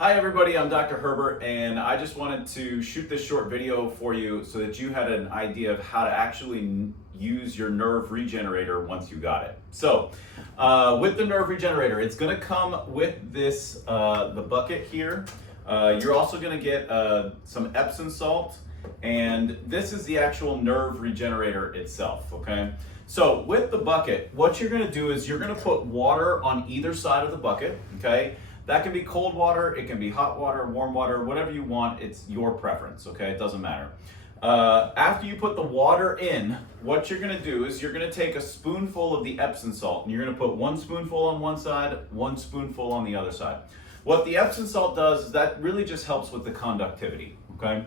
Hi everybody, I'm Dr. Herbert, and I just wanted to shoot this short video for you so that you had an idea of how to actually use your nerve regenerator once you got it. So with the nerve regenerator, it's going to come with this, the bucket here. You're also going to get some Epsom salt, and this is the actual nerve regenerator itself, okay? So with the bucket, what you're going to do is you're going to put water on either side of the bucket, okay? That can be cold water, it can be hot water, warm water, whatever you want, it's your preference, okay? It doesn't matter. After you put the water in, what you're gonna do is you're gonna take a spoonful of the Epsom salt and you're gonna put one spoonful on one side, one spoonful on the other side. What the Epsom salt does is that really just helps with the conductivity, okay?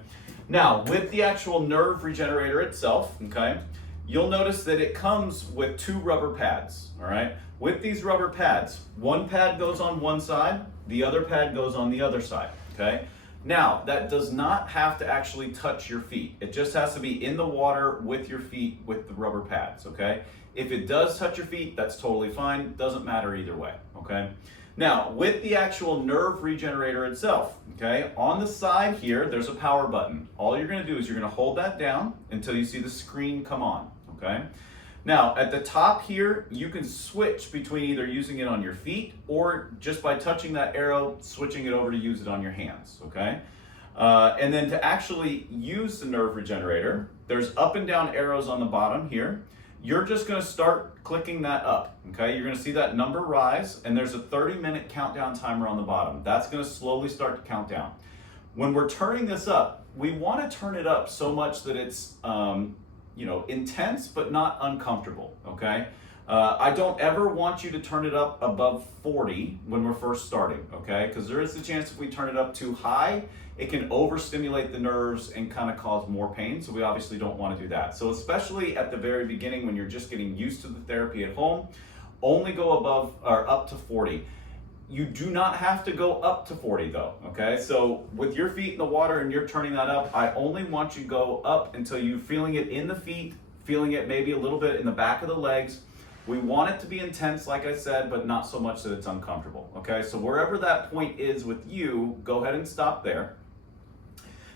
Now, with the actual nerve regenerator itself, okay, you'll notice that it comes with two rubber pads, all right? With these rubber pads, one pad goes on one side, the other pad goes on the other side, okay? Now, that does not have to actually touch your feet. It just has to be in the water with your feet with the rubber pads, okay? If it does touch your feet, that's totally fine. Doesn't matter either way, okay? Now, with the actual nerve regenerator itself, okay, on the side here, there's a power button. All you're gonna do is you're gonna hold that down until you see the screen come on, okay? Now, at the top here, you can switch between either using it on your feet or just by touching that arrow, switching it over to use it on your hands, okay? And then to actually use the nerve regenerator, there's up and down arrows on the bottom here. You're just gonna start clicking that up, okay? You're gonna see that number rise, and there's a 30-minute countdown timer on the bottom. That's gonna slowly start to count down. When we're turning this up, we wanna turn it up so much that it's, intense but not uncomfortable, okay? I don't ever want you to turn it up above 40 when we're first starting, okay? Because there is the chance if we turn it up too high, it can overstimulate the nerves and kind of cause more pain, so we obviously don't want to do that. So especially at the very beginning when you're just getting used to the therapy at home, only go above or up to 40. You do not have to go up to 40 though, okay? So with your feet in the water and you're turning that up, I only want you to go up until you're feeling it in the feet, feeling it maybe a little bit in the back of the legs. We want it to be intense, like I said, but not so much that it's uncomfortable, okay? So wherever that point is with you, go ahead and stop there.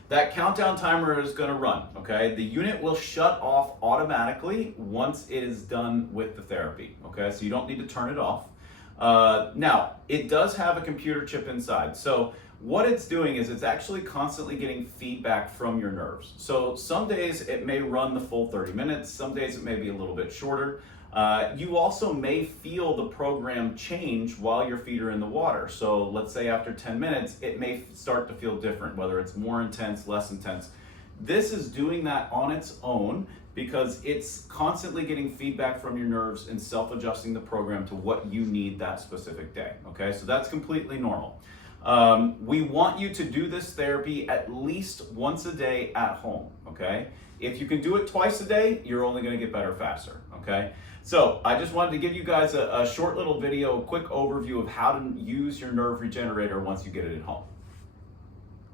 That countdown timer is gonna run, okay? The unit will shut off automatically once it is done with the therapy, okay? So you don't need to turn it off. Now, it does have a computer chip inside. So what it's doing is it's actually constantly getting feedback from your nerves. So some days it may run the full 30 minutes, some days it may be a little bit shorter. You also may feel the program change while your feet are in the water. So let's say after 10 minutes, it may start to feel different, whether it's more intense, less intense. This is doing that on its own because it's constantly getting feedback from your nerves and self-adjusting the program to what you need that specific day, okay? So that's completely normal. We want you to do this therapy at least once a day at home, okay? If you can do it twice a day, you're only gonna get better faster, okay? So I just wanted to give you guys a short little video, a quick overview of how to use your nerve regenerator once you get it at home.